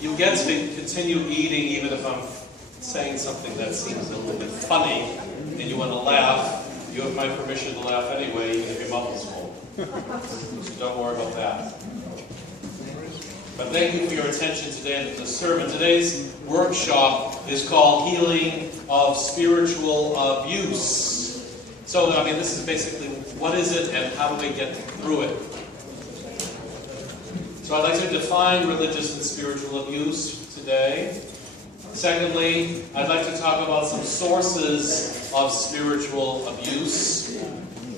You get to continue eating even if I'm saying something that seems a little bit funny and you want to laugh. You have my permission to laugh anyway, even if your mouth is full. So don't worry about that. But thank you for your attention today to the sermon. Today's workshop is called Healing of Spiritual Abuse. So, this is basically what is it and how do we get through it? So I'd like to define religious and spiritual abuse today. Secondly, I'd like to talk about some sources of spiritual abuse.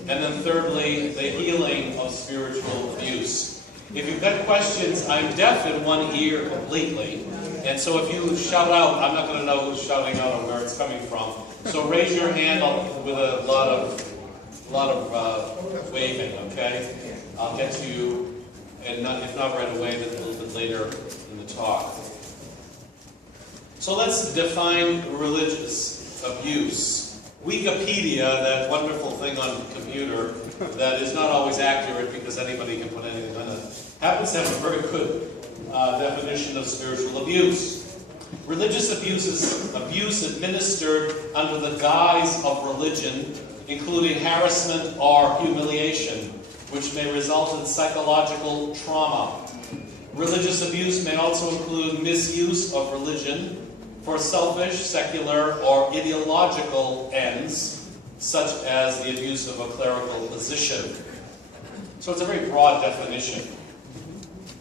And then thirdly, the healing of spiritual abuse. If you've got questions, I'm deaf in one ear completely. And so if you shout out, I'm not going to know who's shouting out or where it's coming from. So raise your hand with a lot of waving, okay? I'll get to you. And if not right away, then a little bit later in the talk. So let's define religious abuse. Wikipedia, that wonderful thing on the computer that is not always accurate because anybody can put anything on it, happens to have a very good definition of spiritual abuse. Religious abuse is abuse administered under the guise of religion, including harassment or humiliation, which may result in psychological trauma. Religious abuse may also include misuse of religion for selfish, secular, or ideological ends, such as the abuse of a clerical position. So it's a very broad definition.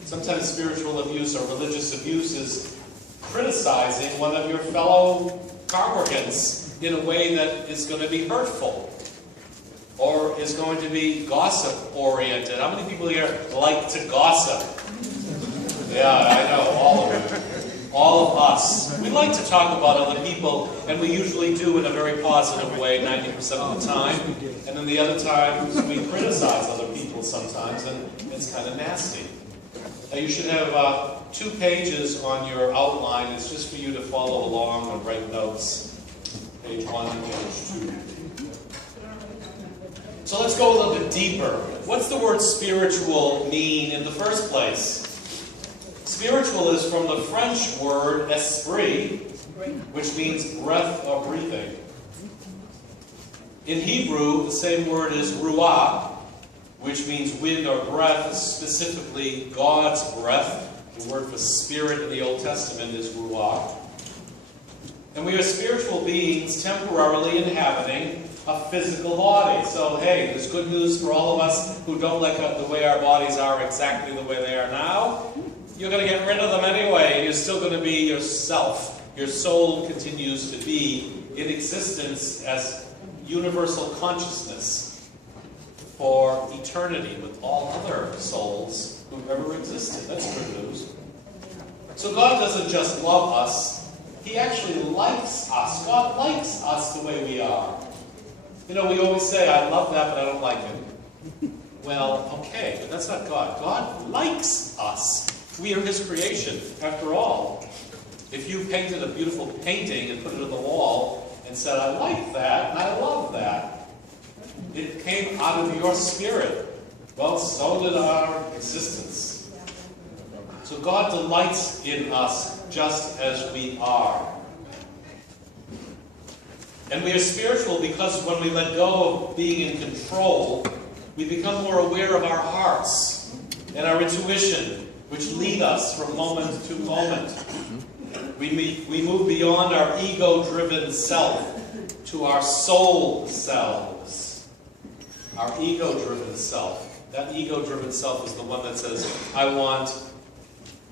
Sometimes spiritual abuse or religious abuse is criticizing one of your fellow congregants in a way that is going to be hurtful, or is going to be gossip-oriented. How many people here like to gossip? Yeah, I know, all of you. All of us. We like to talk about other people, and we usually do in a very positive way 90% of the time. And then the other times we criticize other people sometimes, and it's kind of nasty. Now you should have 2 pages on your outline. It's just for you to follow along and write notes. Page 1 and page 2. So let's go a little bit deeper. What's the word spiritual mean in the first place? Spiritual is from the French word esprit, which means breath or breathing. In Hebrew, the same word is ruah, which means wind or breath, specifically God's breath. The word for spirit in the Old Testament is ruah. And we are spiritual beings temporarily inhabiting a physical body. So, hey, there's good news for all of us who don't like the way our bodies are exactly the way they are now. You're going to get rid of them anyway, and you're still going to be yourself. Your soul continues to be in existence as universal consciousness for eternity with all other souls who've ever existed. That's good news. So God doesn't just love us, He actually likes us. God likes us the way we are. We always say, I love that, but I don't like it. Well, okay, but that's not God. God likes us. We are His creation, after all. If you painted a beautiful painting and put it on the wall and said, I like that and I love that, it came out of your spirit. Well, so did our existence. So God delights in us just as we are. And we are spiritual because when we let go of being in control, we become more aware of our hearts and our intuition, which lead us from moment to moment. We move beyond our ego-driven self to our soul selves. Our ego-driven self. That ego-driven self is the one that says, I want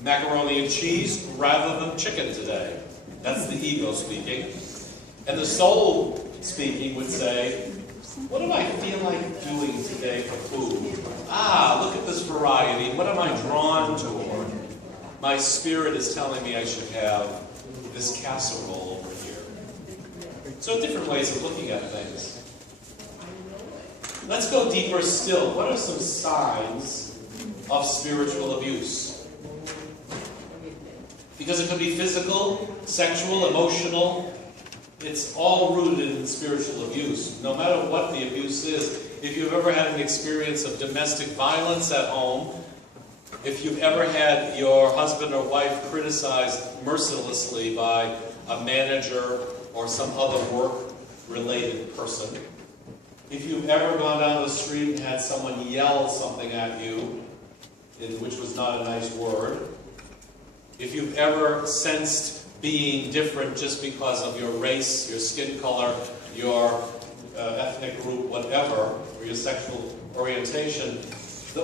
macaroni and cheese rather than chicken today. That's the ego speaking. And the soul speaking would say, what do I feel like doing today for food? Look at this variety. What am I drawn toward? My spirit is telling me I should have this casserole over here. So different ways of looking at things. Let's go deeper still. What are some signs of spiritual abuse? Because it could be physical, sexual, emotional. It's all rooted in spiritual abuse. No matter what the abuse is, if you've ever had an experience of domestic violence at home, if you've ever had your husband or wife criticized mercilessly by a manager or some other work-related person, if you've ever gone down the street and had someone yell something at you, which was not a nice word, if you've ever sensed being different just because of your race, your skin color, your ethnic group, whatever, or your sexual orientation,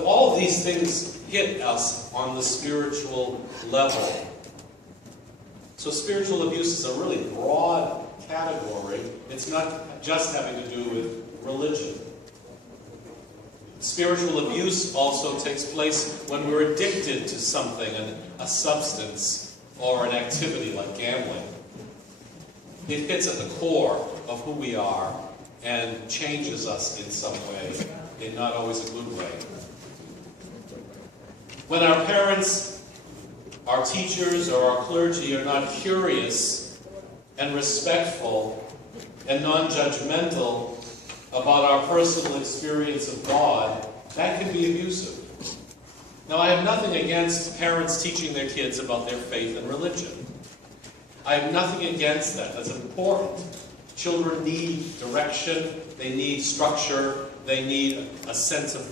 all of these things hit us on the spiritual level. So spiritual abuse is a really broad category. It's not just having to do with religion. Spiritual abuse also takes place when we're addicted to something, a substance or an activity like gambling. It hits at the core of who we are and changes us in some way, in not always a good way. When our parents, our teachers, or our clergy are not curious and respectful and non-judgmental about our personal experience of God, that can be abusive. Now, I have nothing against parents teaching their kids about their faith and religion. I have nothing against that. That's important. Children need direction, they need structure, they need a sense of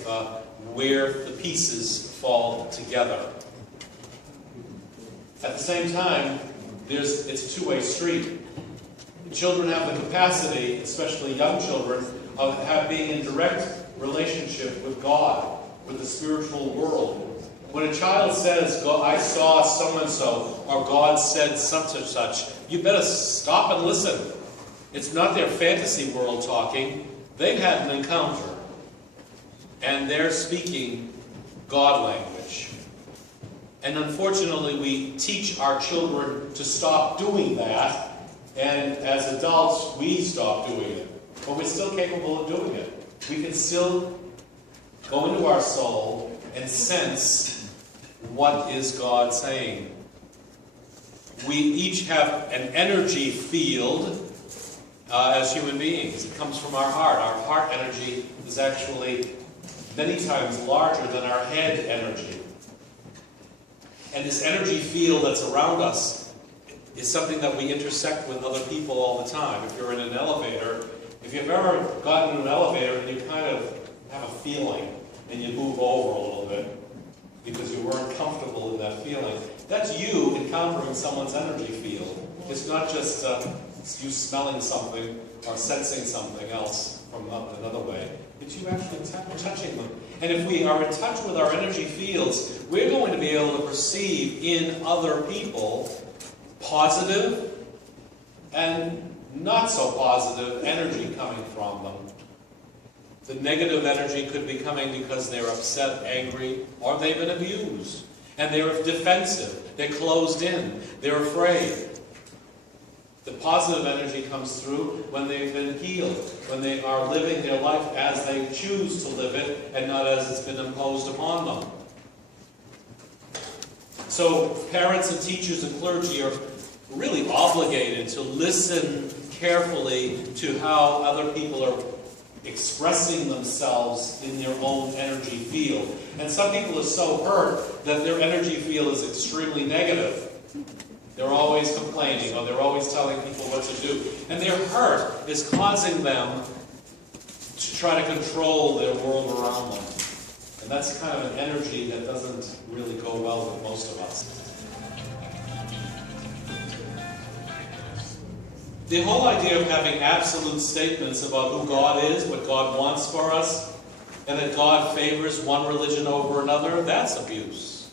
where the pieces fall together. At the same time, it's a two-way street. Children have the capacity, especially young children, of being in direct relationship with God, with the spiritual world. When a child says, I saw so-and-so, or God said such and such, you better stop and listen. It's not their fantasy world talking. They've had an encounter. And they're speaking God language. And unfortunately, we teach our children to stop doing that. And as adults, we stop doing it. But we're still capable of doing it. We can still go into our soul and sense what is God saying. We each have an energy field as human beings. It comes from our heart. Our heart energy is actually many times larger than our head energy. And this energy field that's around us is something that we intersect with other people all the time. If you're in an elevator, if you've ever gotten in an elevator and you kind of have a feeling and you move over a little bit because you weren't comfortable in that feeling, that's you encountering someone's energy field. It's not just you smelling something or sensing something else from another way. It's you actually touching them. And if we are in touch with our energy fields, we're going to be able to perceive in other people positive and not so positive energy coming from them. The negative energy could be coming because they're upset, angry, or they've been abused. And they're defensive. They're closed in. They're afraid. The positive energy comes through when they've been healed, when they are living their life as they choose to live it and not as it's been imposed upon them. So parents and teachers and clergy are really obligated to listen carefully to how other people are expressing themselves in their own energy field. And some people are so hurt that their energy field is extremely negative. They're always complaining, or they're always telling people what to do. And their hurt is causing them to try to control their world around them. And that's kind of an energy that doesn't really go well with most of us. The whole idea of having absolute statements about who God is, what God wants for us, and that God favors one religion over another, that's abuse.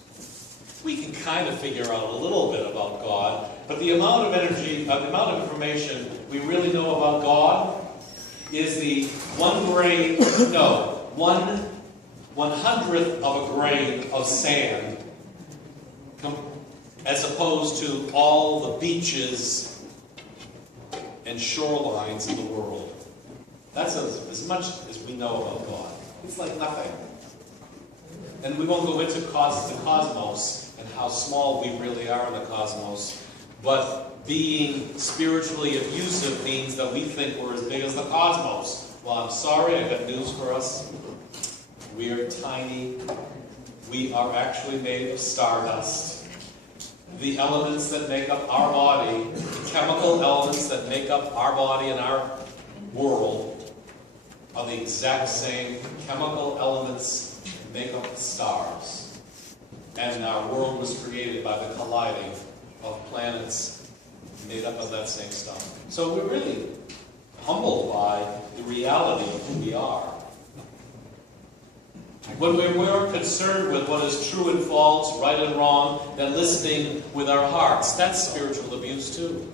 We can kind of figure out a little bit about God, but the amount of energy, the amount of information we really know about God is the 1/100th of a grain of sand, as opposed to all the beaches and shorelines in the world. That's as much as we know about God. It's like nothing. And we won't go into the cosmos and how small we really are in the cosmos, but being spiritually abusive means that we think we're as big as the cosmos. Well, I'm sorry, I've got news for us. We're tiny. we are actually made of stardust. The elements that make up our body, the chemical elements that make up our body and our world, are the exact same chemical elements that make up the stars. And our world was created by the colliding of planets made up of that same stuff. So we're really humbled by the reality of who we are. When we're more concerned with what is true and false, right and wrong, than listening with our hearts, that's spiritual abuse too.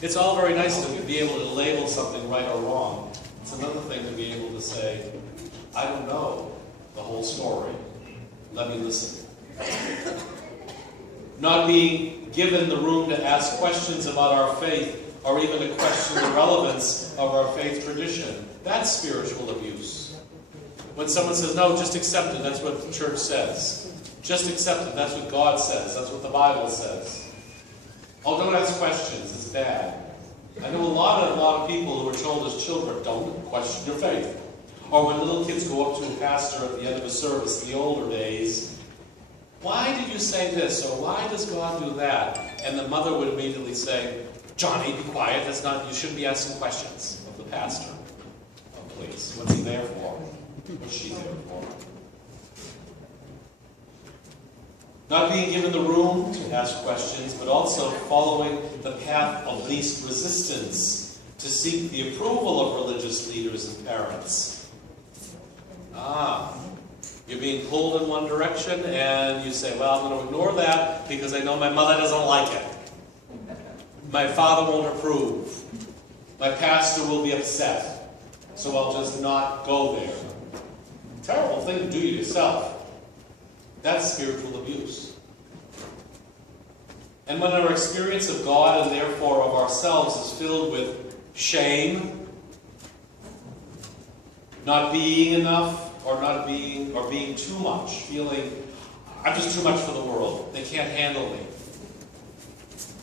It's all very nice to be able to label something right or wrong. It's another thing to be able to say, I don't know the whole story. Let me listen. Not being given the room to ask questions about our faith, or even to question the relevance of our faith tradition. That's spiritual abuse. When someone says, no, just accept it, that's what the church says. Just accept it, that's what God says, that's what the Bible says. Oh, don't ask questions, it's bad. I know a lot of people who are told as children, don't question your faith. Or when little kids go up to a pastor at the end of a service in the older days, why did you say this? Or why does God do that? And the mother would immediately say, Johnny, be quiet, that's not, you shouldn't be asking questions of the pastor. Oh, please, what's he there for? What's she there for? Not being given the room to ask questions, but also following the path of least resistance to seek the approval of religious leaders and parents. You're being pulled in one direction and you say, well, I'm going to ignore that because I know my mother doesn't like it. My father won't approve. My pastor will be upset. So I'll just not go there. Terrible thing to do to yourself. That's spiritual abuse. And when our experience of God and therefore of ourselves is filled with shame, not being enough, or being too much, feeling I'm just too much for the world, they can't handle me,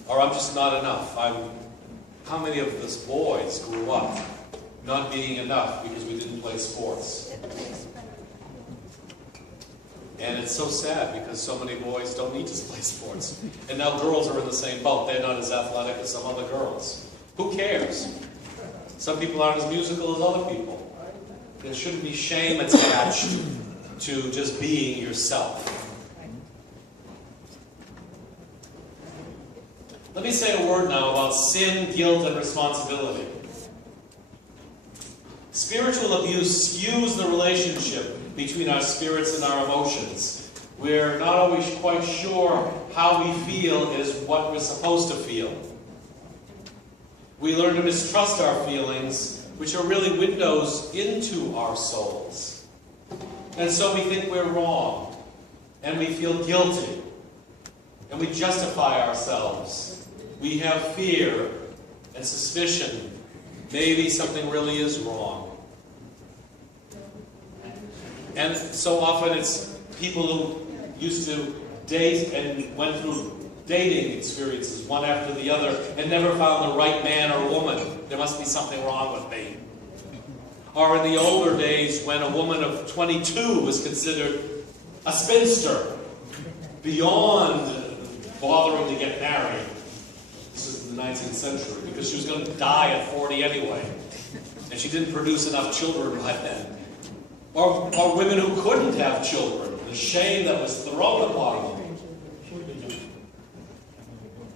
or I'm just not enough. How many of us boys grew up not being enough because we didn't play sports? And it's so sad because so many boys don't need to play sports. And now girls are in the same boat. They're not as athletic as some other girls. Who cares? Some people aren't as musical as other people. There shouldn't be shame attached to just being yourself. Let me say a word now about sin, guilt, and responsibility. Spiritual abuse skews the relationship between our spirits and our emotions. We're not always quite sure how we feel is what we're supposed to feel. We learn to mistrust our feelings, which are really windows into our souls. And so we think we're wrong, and we feel guilty, and we justify ourselves. We have fear and suspicion. Maybe something really is wrong. And so often it's people who used to date and went through dating experiences, one after the other, and never found the right man or woman. There must be something wrong with me. Or in the older days, when a woman of 22 was considered a spinster, beyond bothering to get married. This is the 19th century, because she was going to die at 40 anyway. And she didn't produce enough children by then. Or women who couldn't have children, the shame that was thrown upon them.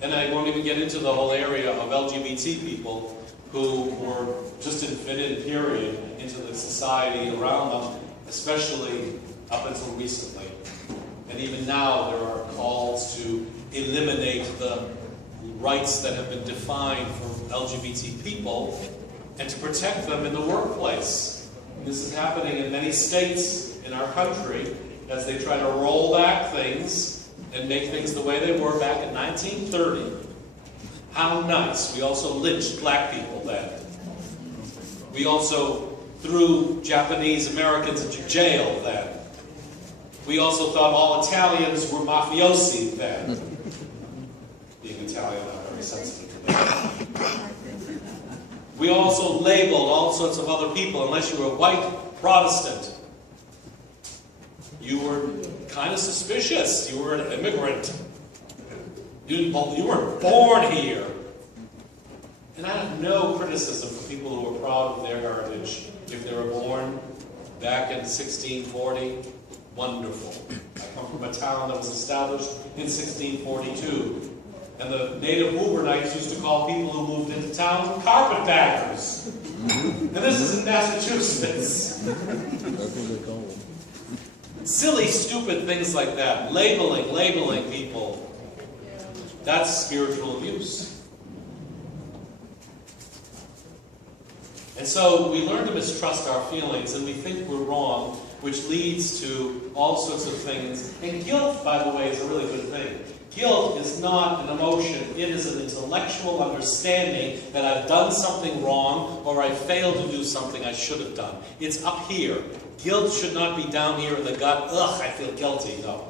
And I won't even get into the whole area of LGBT people who were just in fit-in period into the society around them, especially up until recently. And even now there are calls to eliminate the rights that have been defined for LGBT people and to protect them in the workplace. This is happening in many states in our country as they try to roll back things and make things the way they were back in 1930. How nice. We also lynched black people then. We also threw Japanese Americans into jail then. We also thought all Italians were mafiosi then. Being Italian, I'm very sensitive to that. We also labeled all sorts of other people, unless you were white Protestant. You were kind of suspicious. You were an immigrant. You weren't born here. And I have no criticism for people who are proud of their heritage. If they were born back in 1640, wonderful. I come from a town that was established in 1642. And the native Woburnites used to call people who moved into town carpetbaggers. And this is in Massachusetts. Silly, stupid things like that. Labeling people. That's spiritual abuse. And so we learn to mistrust our feelings, and we think we're wrong, which leads to all sorts of things. And guilt, by the way, is a really good thing. Guilt is not an emotion. It is an intellectual understanding that I've done something wrong, or I failed to do something I should have done. It's up here. Guilt should not be down here in the gut. Ugh, I feel guilty. No.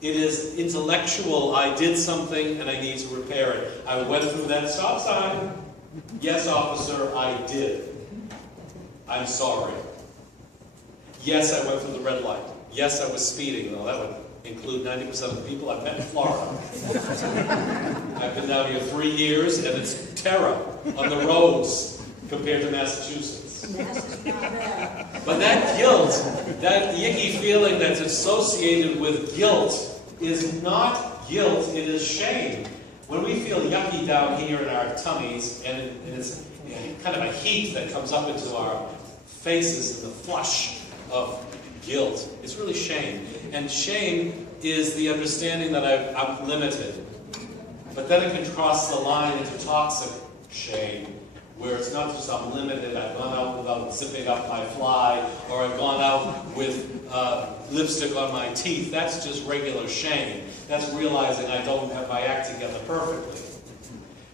It is intellectual. I did something and I need to repair it. I went through that stop sign. Yes, officer, I did. I'm sorry. Yes, I went through the red light. Yes, I was speeding. No, that would include 90% of the people I've met in Florida. I've been down here 3 years, and it's terror on the roads compared to Massachusetts. But that guilt, that yicky feeling that's associated with guilt, is not guilt, it is shame. When we feel yucky down here in our tummies, and it's kind of a heat that comes up into our faces in the flush of guilt, it's really shame. And shame is the understanding that I'm limited. But then it can cross the line into toxic shame, where it's not just I'm limited, I've gone out without zipping up my fly, or I've gone out with lipstick on my teeth. That's just regular shame. That's realizing I don't have my act together perfectly.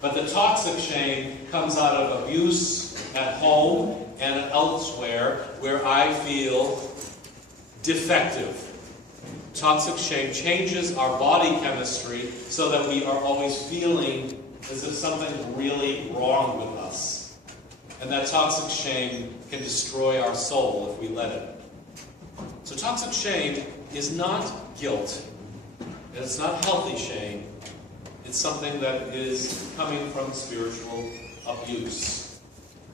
But the toxic shame comes out of abuse at home and elsewhere, where I feel defective. Toxic shame changes our body chemistry so that we are always feeling as if something's really wrong with us. And that toxic shame can destroy our soul if we let it. So toxic shame is not guilt. And it's not healthy shame. It's something that is coming from spiritual abuse.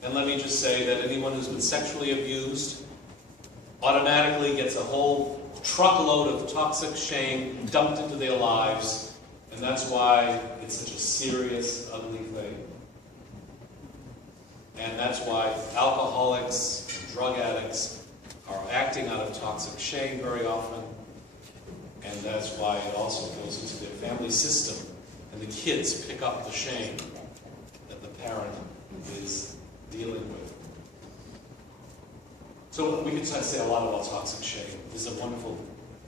And let me just say that anyone who's been sexually abused automatically gets a whole truckload of toxic shame dumped into their lives. And that's why it's such a serious, ugly thing. And that's why alcoholics, drug addicts are acting out of toxic shame very often. And that's why it also goes into their family system. And the kids pick up the shame that the parent is dealing with. So we could say a lot about toxic shame. There's a wonderful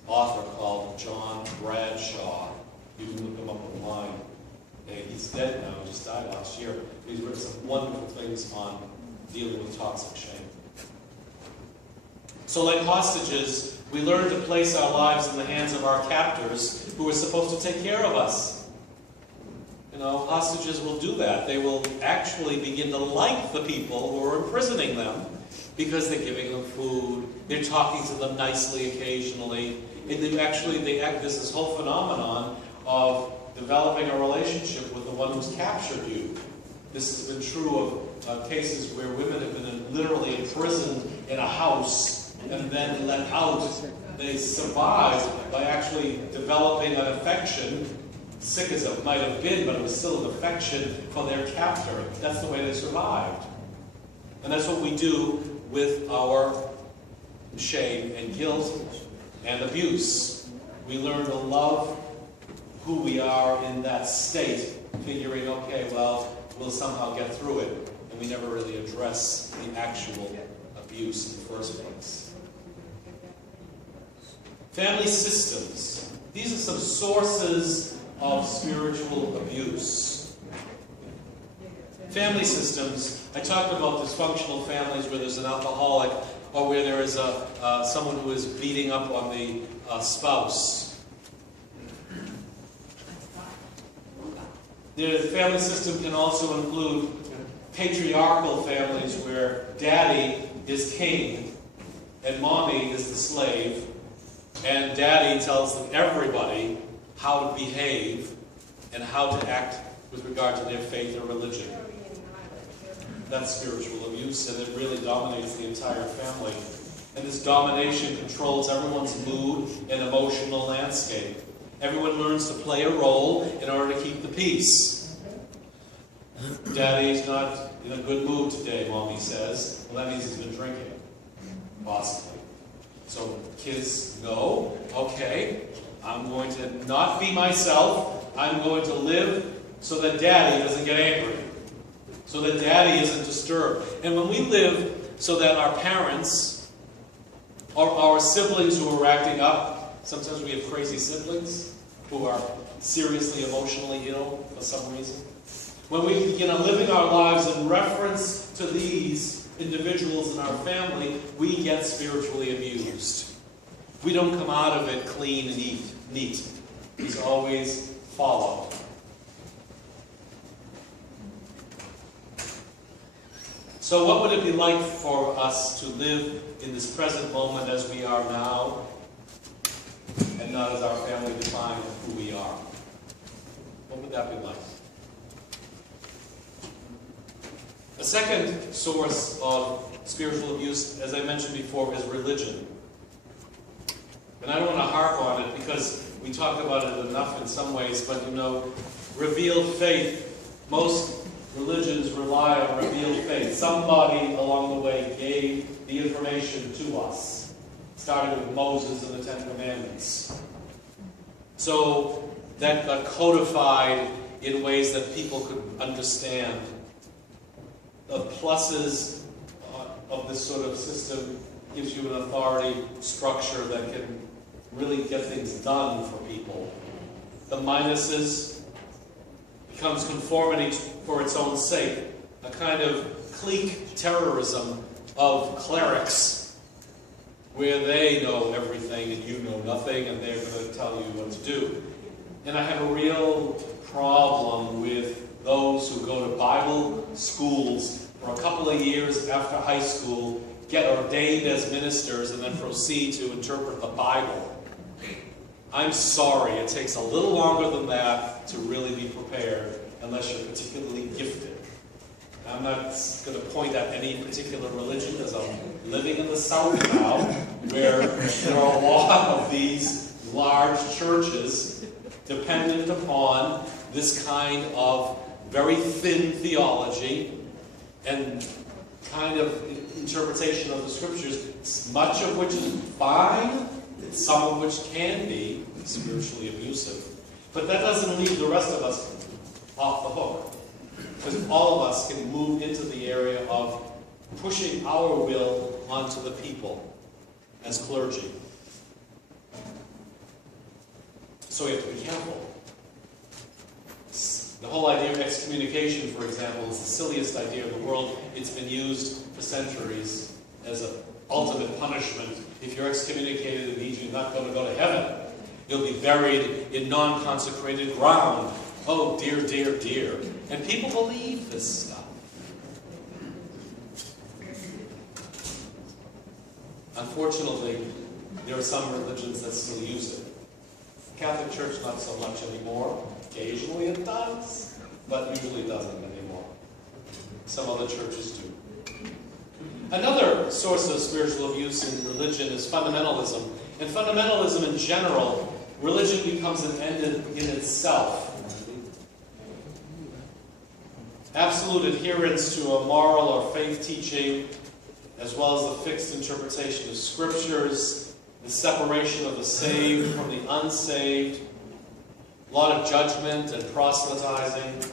author called John Bradshaw. You can look him up online. He's dead now, he just died last year. He's written some wonderful things on dealing with toxic shame. So like hostages, we learn to place our lives in the hands of our captors who are supposed to take care of us. You know, hostages will do that. They will actually begin to like the people who are imprisoning them because they're giving them food, they're talking to them nicely occasionally. And they act this whole phenomenon of developing a relationship with the one who's captured you. This has been true of cases where women have been literally imprisoned in a house and then let out. They survived by actually developing an affection, sick as it might have been, but it was still an affection for their captor. That's the way they survived. And that's what we do with our shame and guilt and abuse. We learn to love who we are in that state, figuring, okay, well, we'll somehow get through it. And we never really address the actual abuse in the first place. Family systems. These are some sources of spiritual abuse. Family systems. I talked about dysfunctional families where there's an alcoholic or where there is someone who is beating up on the spouse. The family system can also include patriarchal families where daddy is king and mommy is the slave. And Daddy tells them, everybody, how to behave and how to act with regard to their faith or religion. That's spiritual abuse, and it really dominates the entire family. And this domination controls everyone's mood and emotional landscape. Everyone learns to play a role in order to keep the peace. Daddy's not in a good mood today, Mommy says. Well, that means he's been drinking. Possibly. So kids know, okay, I'm going to not be myself. I'm going to live so that Daddy doesn't get angry. So that Daddy isn't disturbed. And when we live so that our parents or our siblings who are acting up, sometimes we have crazy siblings who are seriously emotionally ill for some reason. When we begin living our lives in reference to these individuals in our family, we get spiritually abused. We don't come out of it clean and neat. He's always followed. So what would it be like for us to live in this present moment as we are now, and not as our family defined who we are? What would that be like? A second source of spiritual abuse, as I mentioned before, is religion. And I don't want to harp on it because we talk about it enough in some ways, but revealed faith, most religions rely on revealed faith. Somebody along the way gave the information to us, starting with Moses and the Ten Commandments. So that got codified in ways that people could understand. The pluses of this sort of system gives you an authority structure that can really get things done for people. The minuses becomes conformity for its own sake, a kind of clique terrorism of clerics, where they know everything and you know nothing, and they're going to tell you what to do. And I have a real problem with those who go to Bible schools for a couple of years after high school, get ordained as ministers, and then proceed to interpret the Bible. I'm sorry, it takes a little longer than that to really be prepared, unless you're particularly gifted. I'm not going to point at any particular religion, as I'm living in the South now, where there are a lot of these large churches dependent upon this kind of very thin theology and kind of interpretation of the scriptures, much of which is fine, some of which can be spiritually abusive. But that doesn't leave the rest of us off the hook. Because all of us can move into the area of pushing our will onto the people as clergy. So we have to be careful. The whole idea of excommunication, for example, is the silliest idea in the world. It's been used for centuries as an ultimate punishment. If you're excommunicated, it means you're not going to go to heaven. You'll be buried in non-consecrated ground. Oh, dear, dear, dear. And people believe this stuff. Unfortunately, there are some religions that still use it. The Catholic Church, not so much anymore. Occasionally it does, but usually doesn't anymore. Some other churches do. Another source of spiritual abuse in religion is fundamentalism. And fundamentalism in general, religion becomes an end in itself. Absolute adherence to a moral or faith teaching, as well as the fixed interpretation of scriptures, the separation of the saved from the unsaved, a lot of judgment and proselytizing,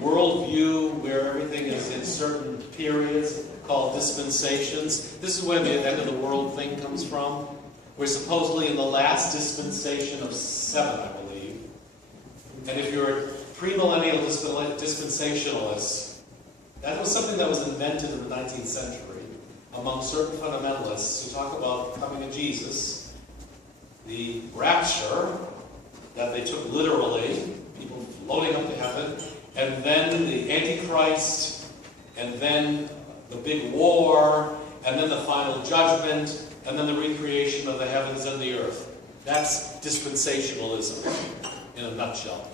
worldview where everything is in certain periods called dispensations. This is where the end of the world thing comes from. We're supposedly in the last dispensation of 7, I believe. And if you're a premillennial dispensationalist, that was something that was invented in the 19th century among certain fundamentalists who talk about coming to Jesus, the rapture that they took literally, people floating up to heaven, and then the Antichrist, and then the big war, and then the final judgment, and then the recreation of the heavens and the earth. That's dispensationalism in a nutshell.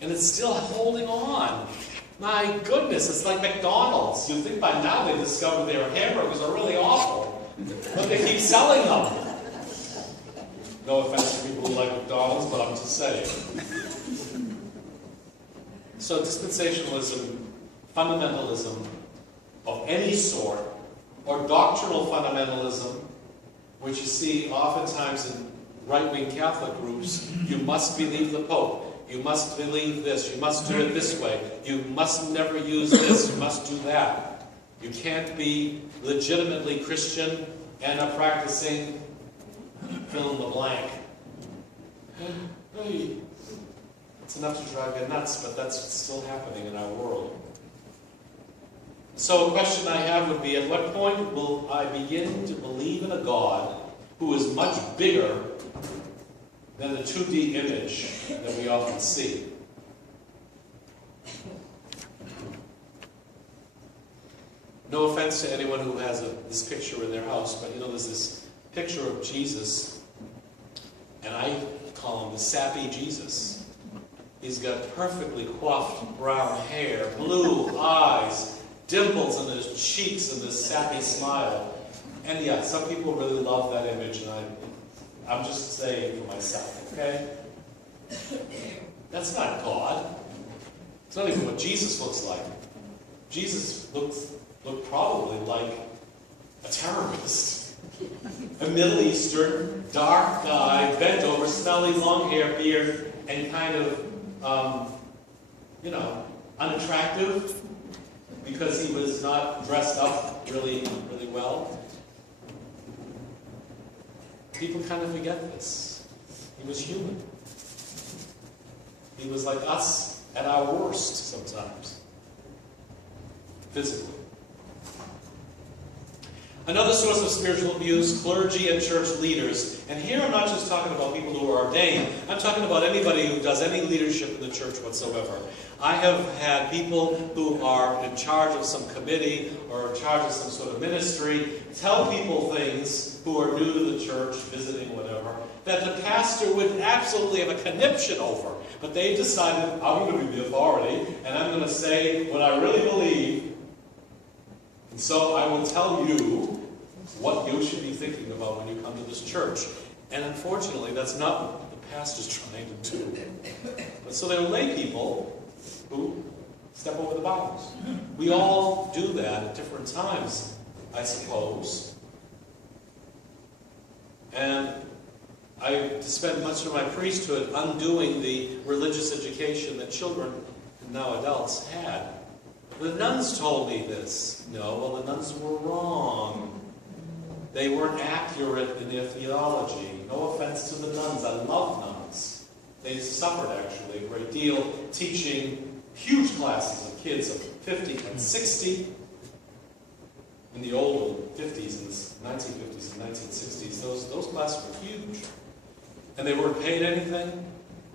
And it's still holding on. My goodness, it's like McDonald's. You'd think by now they discovered their hamburgers are really awful, but they keep selling them. No offense to people who like McDonald's, but I'm just saying. So dispensationalism, fundamentalism of any sort, or doctrinal fundamentalism, which you see oftentimes in right-wing Catholic groups, you must believe the Pope. You must believe this. You must do it this way. You must never use this. You must do that. You can't be legitimately Christian and a practicing fill in the blank. Hey, it's enough to drive you nuts, but that's still happening in our world. So a question I have would be, at what point will I begin to believe in a God who is much bigger than the 2D image that we often see? No offense to anyone who has this picture in their house, but there's this picture of Jesus, and I call him the sappy Jesus. He's got perfectly coiffed brown hair, blue eyes, dimples in his cheeks, and this sappy smile. And yeah, some people really love that image, and I'm just saying for myself, okay? That's not God. It's not even what Jesus looks like. Jesus looked probably like a terrorist. A Middle Eastern, dark guy, bent over, smelly, long hair, beard, and kind of, unattractive because he was not dressed up really, really well. People kind of forget this. He was human. He was like us at our worst sometimes, physically. Another source of spiritual abuse, clergy and church leaders. And here I'm not just talking about people who are ordained. I'm talking about anybody who does any leadership in the church whatsoever. I have had people who are in charge of some committee or in charge of some sort of ministry tell people things who are new to the church, visiting, whatever, that the pastor would absolutely have a conniption over. But they've decided, I'm going to be the authority, and I'm going to say what I really believe. And so I will tell you what you should be thinking about when you come to this church. And unfortunately, that's not what the pastor's trying to do. But so there are lay people who step over the bounds. We all do that at different times, I suppose. And I spent much of my priesthood undoing the religious education that children, and now adults, had. The nuns told me this. No, well, the nuns were wrong. They weren't accurate in their theology. No offense to the nuns. I love nuns. They suffered, actually, a great deal, teaching huge classes of kids of 50 and 60. In the old 50s and 1950s and 1960s, those classes were huge. And they weren't paid anything.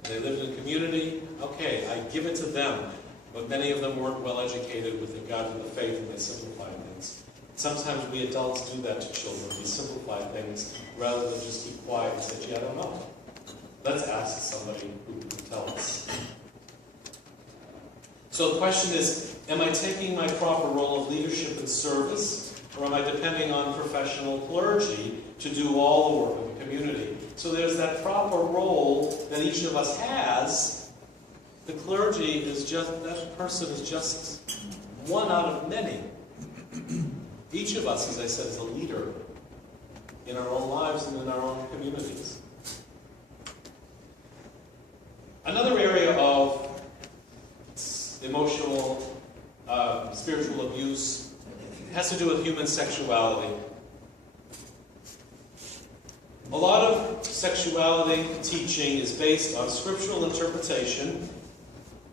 They lived in a community. Okay, I give it to them. But many of them weren't well educated with regard to the faith, and they simplified things. Sometimes we adults do that to children. We simplify things rather than just keep quiet and say, gee, I don't know. Let's ask somebody who can tell us. So the question is, am I taking my proper role of leadership and service, or am I depending on professional clergy to do all the work of the community? So there's that proper role that each of us has. The clergy is just, that person is just one out of many. Each of us, as I said, is a leader in our own lives and in our own communities. Another area of emotional, spiritual abuse has to do with human sexuality. A lot of sexuality teaching is based on scriptural interpretation,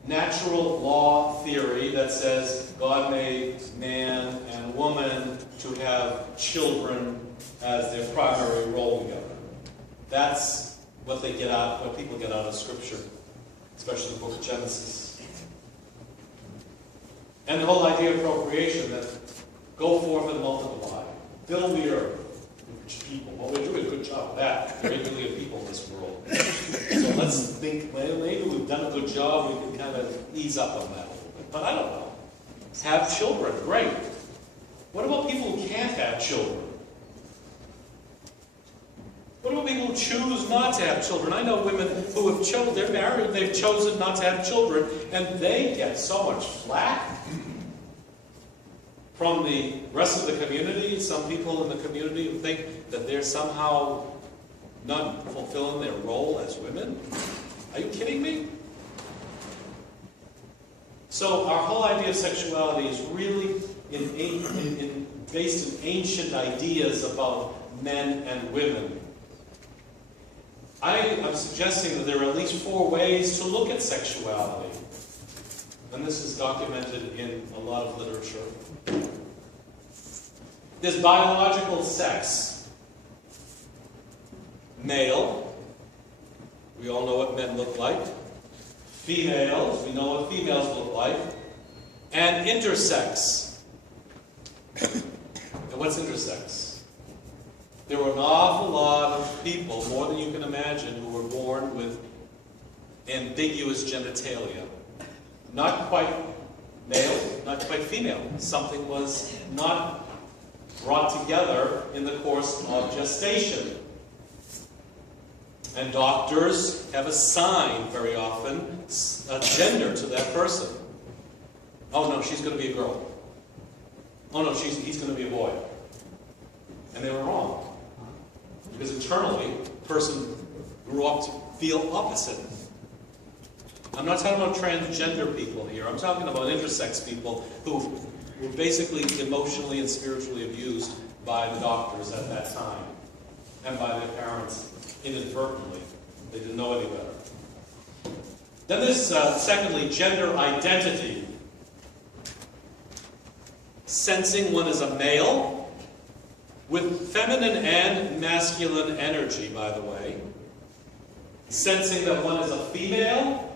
natural law theory that says God made man and woman to have children as their primary role together. That's what they get out, what people get out of Scripture, especially the book of Genesis. And the whole idea of procreation, that go forth and multiply, fill the earth, people. Well, we're doing a good job of that. There ain't really a people in this world. So let's think, well, maybe we've done a good job, we can kind of ease up on that a little bit. But I don't know. Have children, great. What about people who can't have children? What about people who choose not to have children? I know women who have children, they're married, they've chosen not to have children, and they get so much flack from the rest of the community. Some people in the community who think that they're somehow not fulfilling their role as women. Are you kidding me? So our whole idea of sexuality is really based in ancient ideas about men and women. I am suggesting that there are at least 4 ways to look at sexuality. And this is documented in a lot of literature. There's biological sex. Male. We all know what men look like. Females. We know what females look like. And intersex. And what's intersex? There were an awful lot of people, more than you can imagine, who were born with ambiguous genitalia. Not quite male, not quite female. Something was not brought together in the course of gestation. And doctors have assigned, very often, a gender to that person. Oh no, she's going to be a girl. Oh no, he's going to be a boy. And they were wrong. Because internally, the person grew up to feel opposite. I'm not talking about transgender people here. I'm talking about intersex people who were basically emotionally and spiritually abused by the doctors at that time and by their parents inadvertently. They didn't know any better. Then there's, secondly, gender identity. Sensing one as a male with feminine and masculine energy, by the way. Sensing that one is a female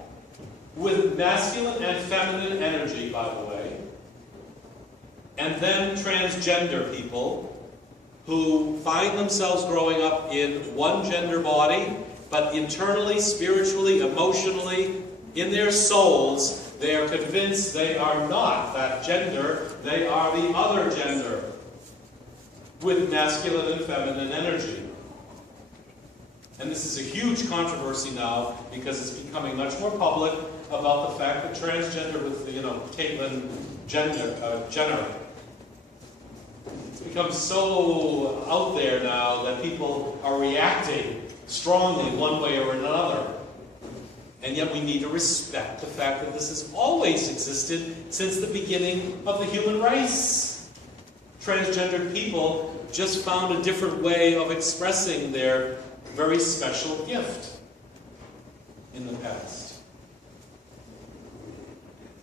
with masculine and feminine energy, by the way. And then transgender people who find themselves growing up in one gender body, but internally, spiritually, emotionally, in their souls, they are convinced they are not that gender, they are the other gender, with masculine and feminine energy. And this is a huge controversy now because it's becoming much more public about the fact that transgender with, Caitlyn Jenner, it's become so out there now that people are reacting strongly one way or another. And yet we need to respect the fact that this has always existed since the beginning of the human race. Transgendered people just found a different way of expressing their very special gift in the past.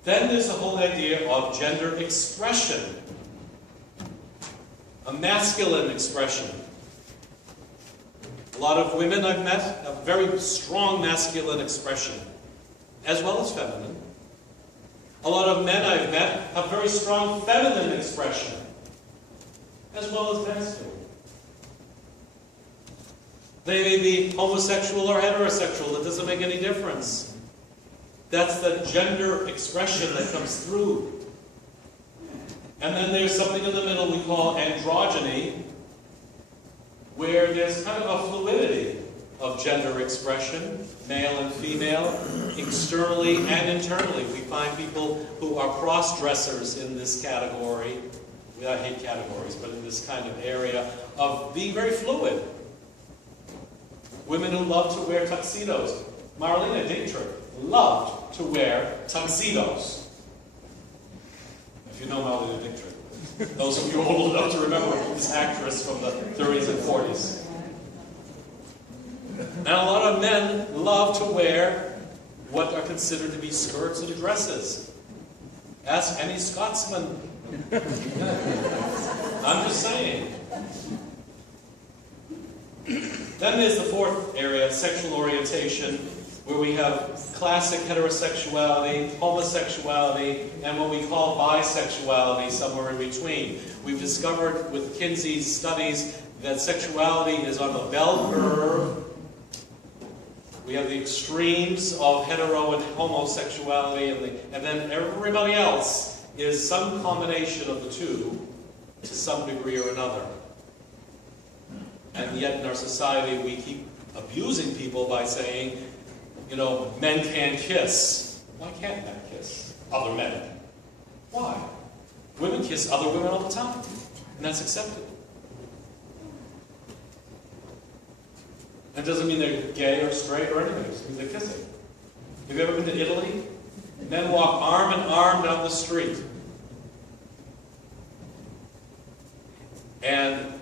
Then there's the whole idea of gender expression. A masculine expression. A lot of women I've met have very strong masculine expression, as well as feminine. A lot of men I've met have very strong feminine expression, as well as masculine. They may be homosexual or heterosexual, it doesn't make any difference. That's the gender expression that comes through. And then there's something in the middle we call androgyny, where there's kind of a fluidity of gender expression, male and female, externally and internally. We find people who are cross-dressers in this category. I hate categories, but in this kind of area of being very fluid. Women who love to wear tuxedos. Marlene Dietrich loved to wear tuxedos. If you know Marlene Dietrich. Those of you old enough to remember this actress from the 30s and 40s. And a lot of men love to wear what are considered to be skirts and dresses. Ask any Scotsman. I'm just saying. Then there's the fourth area, sexual orientation, where we have classic heterosexuality, homosexuality, and what we call bisexuality, somewhere in between. We've discovered with Kinsey's studies that sexuality is on the bell curve. We have the extremes of hetero and homosexuality, and then everybody else is some combination of the two to some degree or another. And yet in our society we keep abusing people by saying, you know, men can't kiss. Why can't men kiss other men? Why? Women kiss other women all the time, and that's accepted. That doesn't mean they're gay or straight or anything, it just means they're kissing. Have you ever been to Italy? Men walk arm in arm down the street. And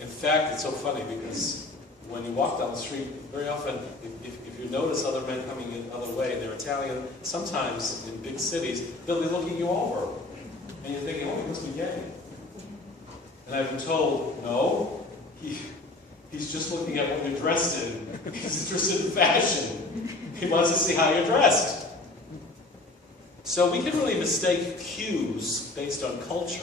in fact, it's so funny because when you walk down the street, very often, if you notice other men coming in the other way, they're Italian, sometimes in big cities, they'll be looking you over. And you're thinking, oh, he must be gay. And I've been told, no, he's just looking at what you're dressed in. He's interested in fashion. He wants to see how you're dressed. So we can really mistake cues based on culture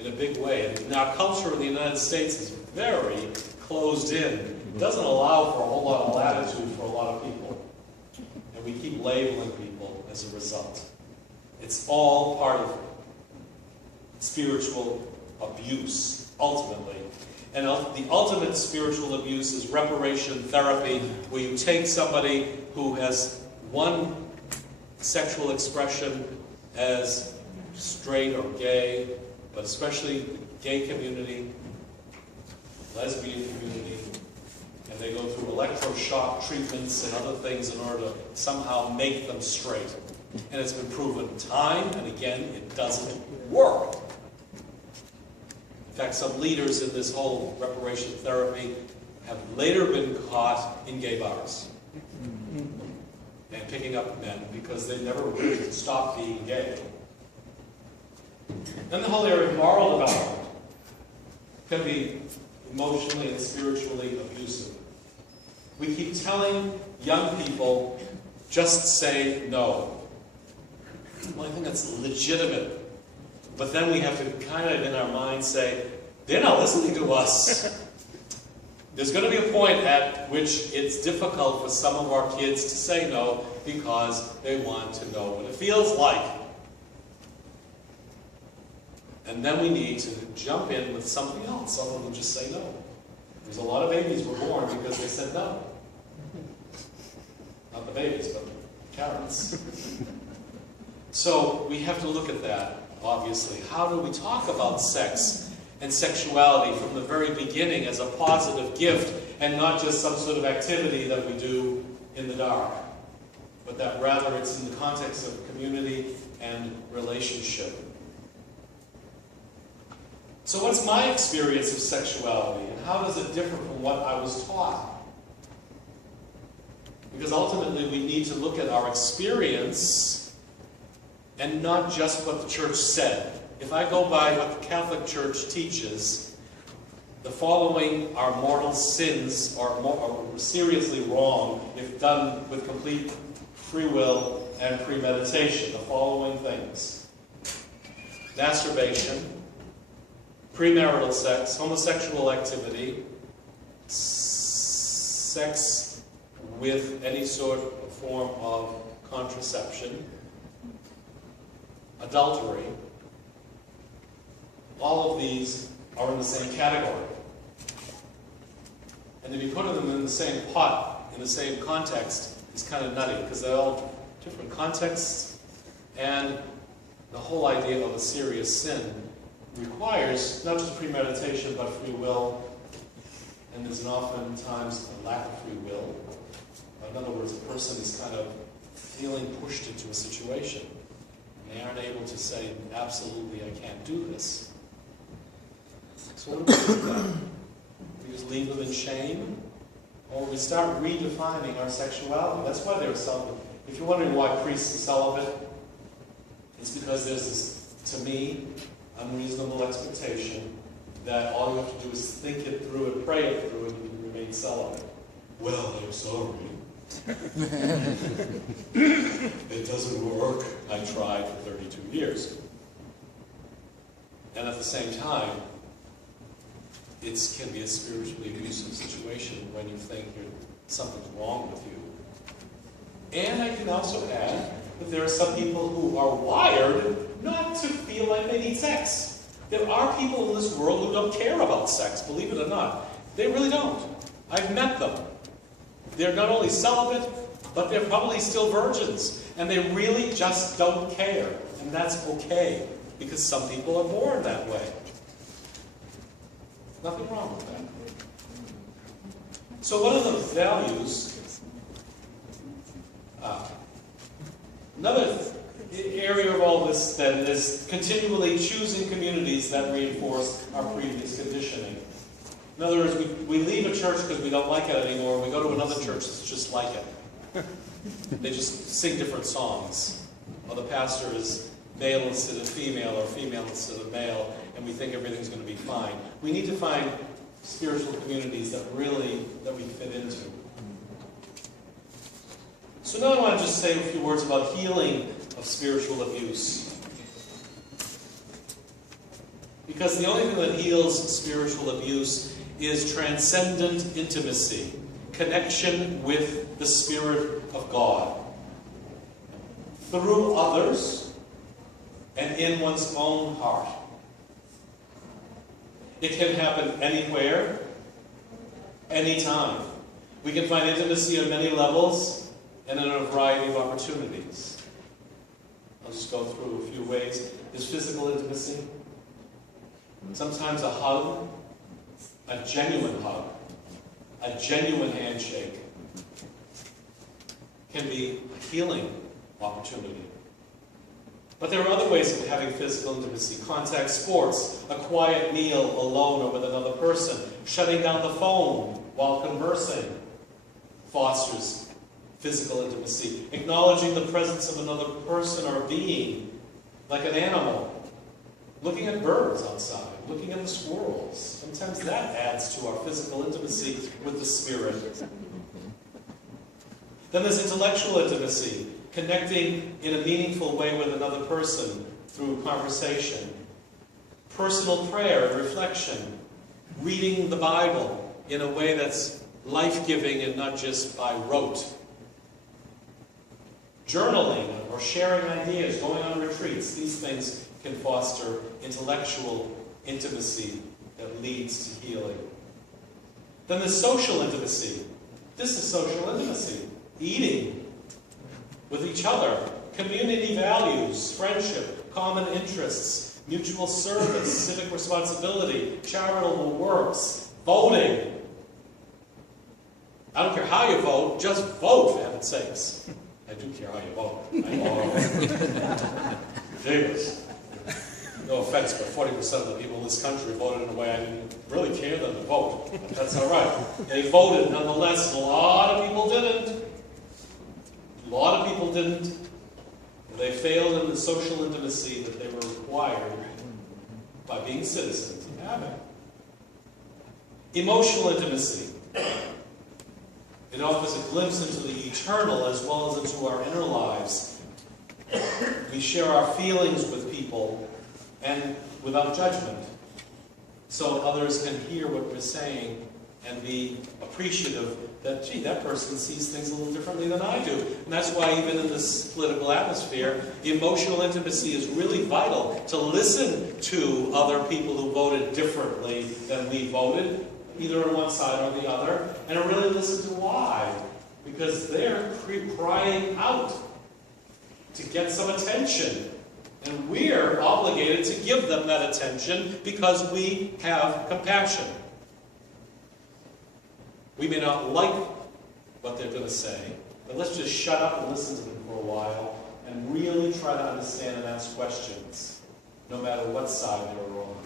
in a big way. And our culture in the United States is very closed in. It doesn't allow for a whole lot of latitude for a lot of people. And we keep labeling people as a result. It's all part of spiritual abuse, ultimately. And the ultimate spiritual abuse is reparation therapy, where you take somebody who has one sexual expression as straight or gay, but especially the gay community, lesbian community, and they go through electroshock treatments and other things in order to somehow make them straight. And it's been proven time and again it doesn't work. In fact, some leaders in this whole reparation therapy have later been caught in gay bars and picking up men because they never really stopped being gay. Then the whole area of moral development can be emotionally and spiritually abusive. We keep telling young people, just say no. Well, I think that's legitimate. But then we have to kind of in our mind say, they're not listening to us. There's going to be a point at which it's difficult for some of our kids to say no because they want to know what it feels like. And then we need to jump in with something else other than just say no. There's a lot of babies were born because they said no. Not the babies, but the parents. So we have to look at that, obviously. How do we talk about sex and sexuality from the very beginning as a positive gift and not just some sort of activity that we do in the dark, but that rather it's in the context of community and relationship. So what's my experience of sexuality, and how does it differ from what I was taught? Because ultimately we need to look at our experience and not just what the church said. If I go by what the Catholic Church teaches, the following are mortal sins, are seriously wrong if done with complete free will and premeditation. The following things: masturbation, premarital sex, homosexual activity, sex with any sort of form of contraception, adultery. All of these are in the same category. And to be putting them in the same pot, in the same context, is kind of nutty, because they're all different contexts, and the whole idea of a serious sin requires not just premeditation, but free will, and there's oftentimes a lack of free will. In other words, a person is kind of feeling pushed into a situation. They aren't able to say, absolutely, I can't do this. So what do we do with that? We just leave them in shame? Or we start redefining our sexuality. That's why they're celibate. If you're wondering why priests are celibate, it's because there's this, to me, unreasonable expectation that all you have to do is think it through and pray it through and you can remain celibate. Well, I'm sorry. It doesn't work. I tried for 32 years. And at the same time, it can be a spiritually abusive situation when you think something's wrong with you. And I can also add that there are some people who are wired not to feel like they need sex. There are people in this world who don't care about sex, believe it or not. They really don't. I've met them. They're not only celibate, but they're probably still virgins. And they really just don't care. And that's okay, because some people are born that way. Nothing wrong with that. So one of the values, another area of all this then is continually choosing communities that reinforce our previous conditioning. In other words, we leave a church because we don't like it anymore, and we go to another church that's just like it. They just sing different songs. Or the pastor is male instead of female, or female instead of male, and we think everything's going to be fine. We need to find spiritual communities that we fit into. So now I want to just say a few words about healing of spiritual abuse. Because the only thing that heals spiritual abuse is transcendent intimacy, connection with the Spirit of God, through others and in one's own heart. It can happen anywhere, anytime. We can find intimacy on many levels and in a variety of opportunities. I'll just go through a few ways. There's physical intimacy. Sometimes a hug, a genuine handshake, can be a healing opportunity. But there are other ways of having physical intimacy. Contact sports, a quiet meal alone or with another person, shutting down the phone while conversing fosters physical intimacy. Acknowledging the presence of another person or being, like an animal. Looking at birds outside, looking at the squirrels. Sometimes that adds to our physical intimacy with the Spirit. Then there's intellectual intimacy, connecting in a meaningful way with another person through conversation. Personal prayer and reflection. Reading the Bible in a way that's life-giving and not just by rote. Journaling or sharing ideas, going on retreats. These things can foster intellectual intimacy that leads to healing. Then there's social intimacy. This is social intimacy. Eating with each other, community values, friendship, common interests, mutual service, civic responsibility, charitable works, voting. I don't care how you vote, just vote, for heaven's sakes. I do care how you vote. I Davis. No offense, but 40% of the people in this country voted in a way I didn't really care them to vote. But that's all right. They voted nonetheless, and a lot of people didn't. A lot of people didn't. They failed in the social intimacy that they were required by being citizens of having. Emotional intimacy. It offers a glimpse into the eternal as well as into our inner lives. We share our feelings with people and without judgment, so others can hear what we're saying and be appreciative that, gee, that person sees things a little differently than I do. And that's why even in this political atmosphere, the emotional intimacy is really vital, to listen to other people who voted differently than we voted, either on one side or the other, and to really listen to why. Because they're crying out to get some attention. And we're obligated to give them that attention because we have compassion. We may not like what they're going to say, but let's just shut up and listen to them for a while and really try to understand and ask questions, no matter what side they're on.